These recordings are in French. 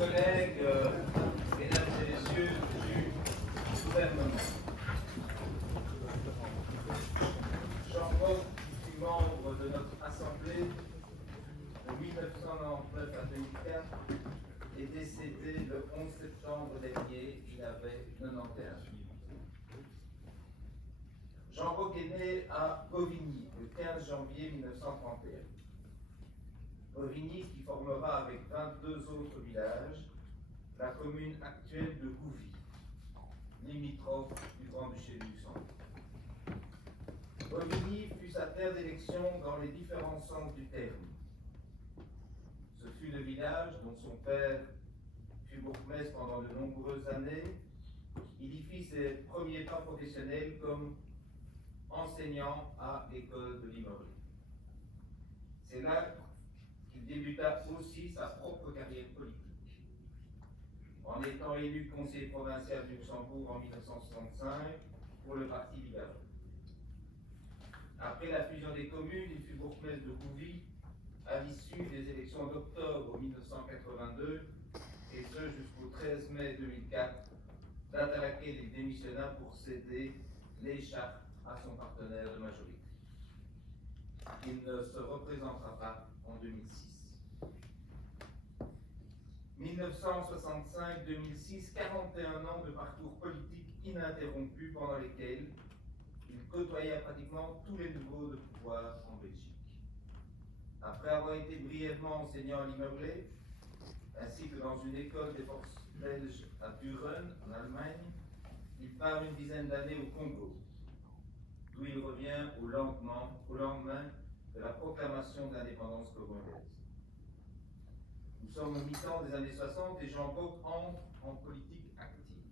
collègues, mesdames et messieurs du gouvernement, Jean Bock fut membre de notre Assemblée de 1999 à 2004 et décédé le 11 septembre dernier, il avait 91 ans. Jean Bock est né à Bovigny le 15 janvier 1931. Bovigny qui formera avec 22 autres villages la commune actuelle de Gouvy, limitrophe du Grand-Duché de Luxembourg. Bovigny fut sa terre d'élection dans les différents sens du terme. Ce fut le village dont son père fut bourgmestre pendant de nombreuses années. Il y fit ses premiers pas professionnels comme enseignant à l'école de Limerlé. C'est là qu'il débuta aussi sa propre carrière politique, en étant élu conseiller provincial du Luxembourg en 1965 pour le Parti libéral. Après la fusion des communes, il fut bourgmestre de Gouvy à l'issue des élections d'octobre 1982, et ce jusqu'au 13 mai 2004, date à laquelle il démissionna pour céder l'écharpe à son partenaire de majorité. Il ne se représentera pas en 2006. 1965-2006, 41 ans de parcours politique ininterrompu pendant lesquels il côtoya pratiquement tous les niveaux de pouvoir en Belgique. Après avoir été brièvement enseignant à Limerlé, ainsi que dans une école des forces belges à Buren, en Allemagne, il part une dizaine d'années au Congo, d'où il revient au lendemain de la proclamation de l'indépendance congolaise. Nous sommes au mi-temps des années 60 et Jean Bock entre en politique active.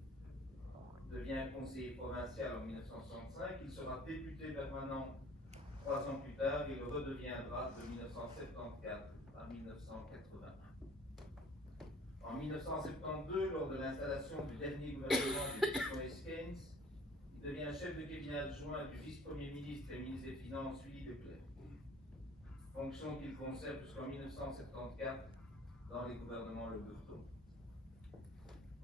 Il devient conseiller provincial en 1965, il sera député permanent 3 ans plus tard et le redeviendra de 1974 à 1981. En 1972, lors de l'installation du dernier gouvernement de Tristan Keynes, il devient chef de cabinet adjoint du vice-premier ministre et ministre des Finances Willy De Clercq, fonction qu'il conserve jusqu'en 1974 dans les gouvernements Le Breton.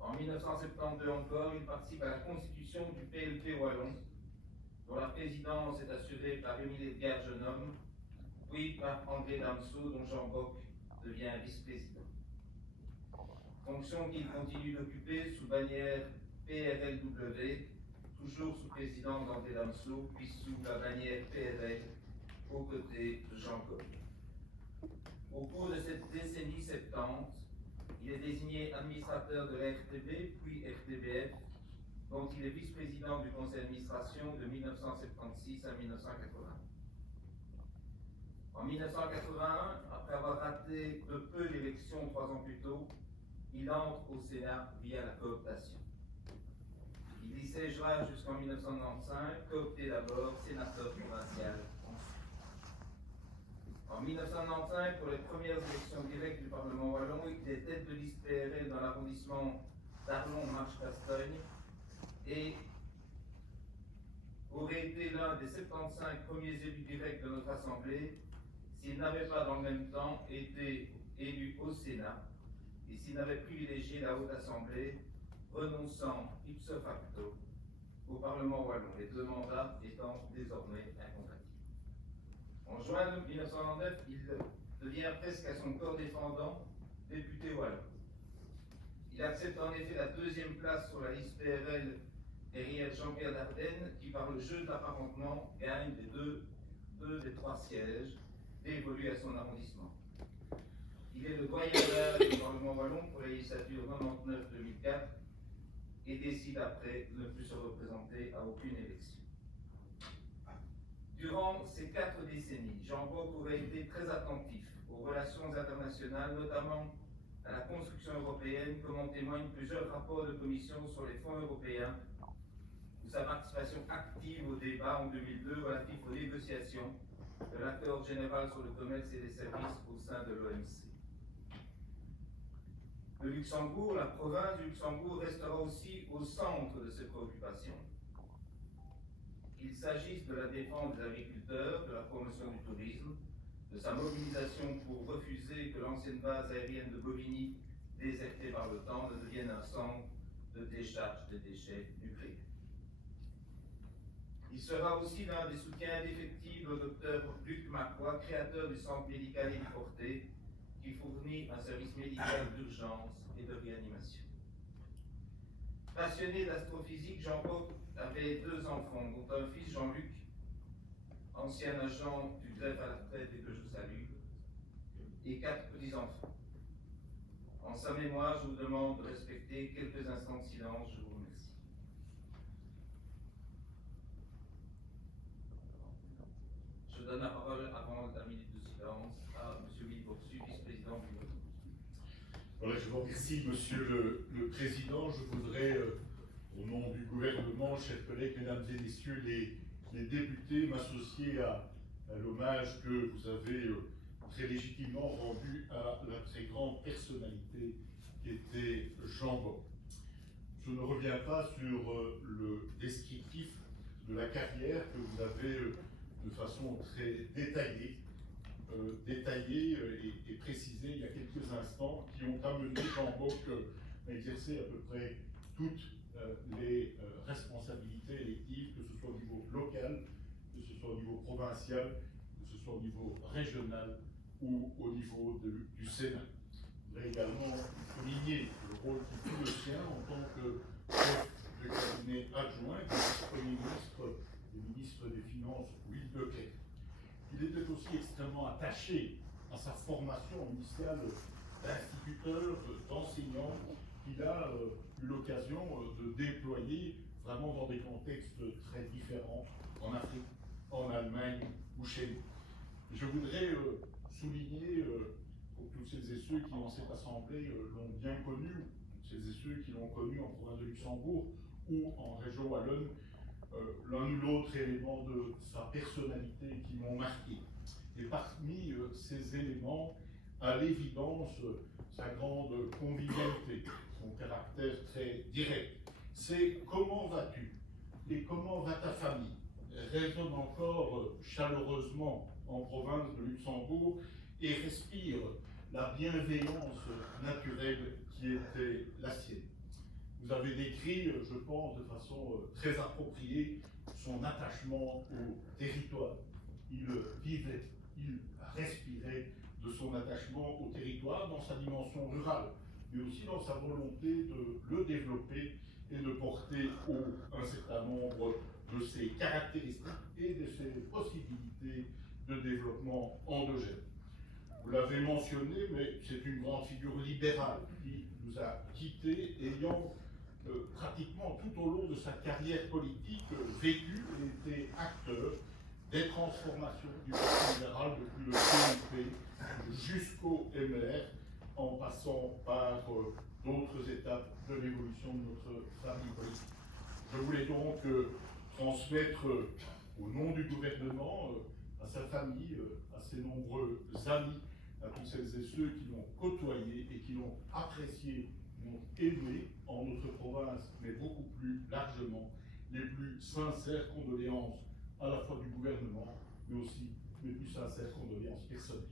En 1972 encore, il participe à la constitution du PLP Wallon, dont la présidence est assurée par Émile-Edgar Genome, puis par André Damso, dont Jean Bock devient vice-président. Fonction qu'il continue d'occuper sous bannière PRLW, toujours sous présidence d'André Damso, puis sous la bannière PRL, aux côtés de Jean Coq. Au cours de cette décennie 70, il est désigné administrateur de la RTB, puis RTBF, dont il est vice-président du conseil d'administration de 1976 à 1980. En 1981, après avoir raté de peu l'élection 3 ans plus tôt, il entre au Sénat via la cooptation. Il y siégera jusqu'en 1995, coopté d'abord, sénateur provincial ensuite. En 1995, pour les premières élections directes du Parlement wallon, il est tête de liste PRL dans l'arrondissement d'Arlon-Marche-Castogne et aurait été l'un des 75 premiers élus directs de notre Assemblée s'il n'avait pas dans le même temps été élu au Sénat et s'il n'avait privilégié la Haute Assemblée, renonçant ipso facto au Parlement wallon, les 2 mandats étant désormais incompatibles. En juin 1999, il devient presque à son corps défendant député wallon. Il accepte en effet la 2e place sur la liste PRL derrière Jean-Pierre Dardenne, qui par le jeu d'apparentement gagne deux des 3 sièges dévolus à son arrondissement. Il est le doyen d'âge du Parlement wallon pour la législature 99-2004 et décide après de ne plus se représenter à aucune élection. Durant ces 4 décennies, Jean Bock aurait été très attentif aux relations internationales, notamment à la construction européenne, comme en témoignent plusieurs rapports de commission sur les fonds européens, ou sa participation active au débat en 2002 relatif aux négociations de l'accord général sur le commerce et les services au sein de l'OMC. Le Luxembourg, la province du Luxembourg, restera aussi au centre de ses préoccupations. Qu'il s'agisse de la défense des agriculteurs, de la promotion du tourisme, de sa mobilisation pour refuser que l'ancienne base aérienne de Bovigny déserté par le temps, ne devienne un centre de décharge de déchets nucléaires. Il sera aussi l'un des soutiens indéfectibles au docteur Luc Macroy, créateur du centre médical héliporté, qui fournit un service médical d'urgence et de réanimation. Passionné d'astrophysique, Jean-Paul avait 2 enfants, dont un fils Jean-Luc, ancien agent du greffe à la retraite et que je salue, et 4 petits-enfants. En sa mémoire, je vous demande de respecter quelques instants de silence. Je vous remercie. Je donne la parole avant la minute de silence à M. Willy Boursu, vice-président du gouvernement. Voilà, je vous remercie, Monsieur le Président. Je voudrais, au nom du gouvernement, chers collègues, mesdames et messieurs les députés, m'associer à l'hommage que vous avez très légitimement rendu à la très grande personnalité qui était Jean Boc. Je ne reviens pas sur le descriptif de la carrière que vous avez de façon très détaillée et précisée il y a quelques instants, qui ont amené Jean Boc à exercer à peu près toutes les responsabilités électives, que ce soit au niveau local, que ce soit au niveau provincial, que ce soit au niveau régional ou au niveau du Sénat. Je voudrais également souligner le rôle qui fut le sien en tant que chef de cabinet adjoint du Premier ministre et ministre des Finances, Louis Dequet. Il était aussi extrêmement attaché à sa formation initiale d'instituteur, d'enseignant, qu'il a eu l'occasion de déployer vraiment dans des contextes très différents, en Afrique, en Allemagne ou chez nous. Je voudrais souligner, pour toutes celles et ceux qui dans cette assemblée l'ont bien connu, celles et ceux qui l'ont connu en province de Luxembourg ou en région wallonne, l'un ou l'autre élément de sa personnalité qui m'ont marqué. Et parmi ces éléments, à l'évidence, sa grande convivialité, son caractère très direct. C'est comment vas-tu et comment va ta famille résonne encore chaleureusement en province de Luxembourg et respire la bienveillance naturelle qui était la sienne. Vous avez décrit, je pense, de façon très appropriée, son attachement au territoire. Il vivait, il respirait de son attachement au territoire dans sa dimension rurale, mais aussi dans sa volonté de le développer et de porter haut un certain nombre de ses caractéristiques et de ses possibilités de développement endogène. Vous l'avez mentionné, mais c'est une grande figure libérale qui nous a quittés, ayant pratiquement tout au long de sa carrière politique vécu et été acteur des transformations du Parti libéral depuis le CNP jusqu'au MR, en passant par d'autres étapes de l'évolution de notre famille politique. Je voulais donc transmettre au nom du gouvernement, à sa famille, à ses nombreux amis, à tous celles et ceux qui l'ont côtoyé et qui l'ont apprécié, l'ont aimé en notre province, mais beaucoup plus largement, les plus sincères condoléances à la fois du gouvernement, mais aussi les plus sincères condoléances personnelles.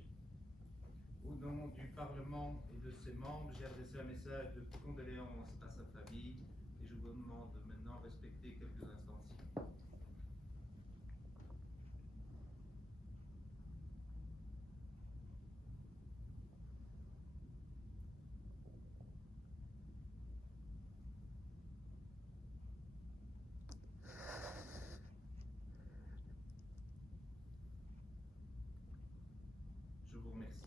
Au nom du Parlement et de ses membres, j'ai adressé un message de condoléances à sa famille et je vous demande maintenant de respecter quelques instants de silence. Je vous remercie.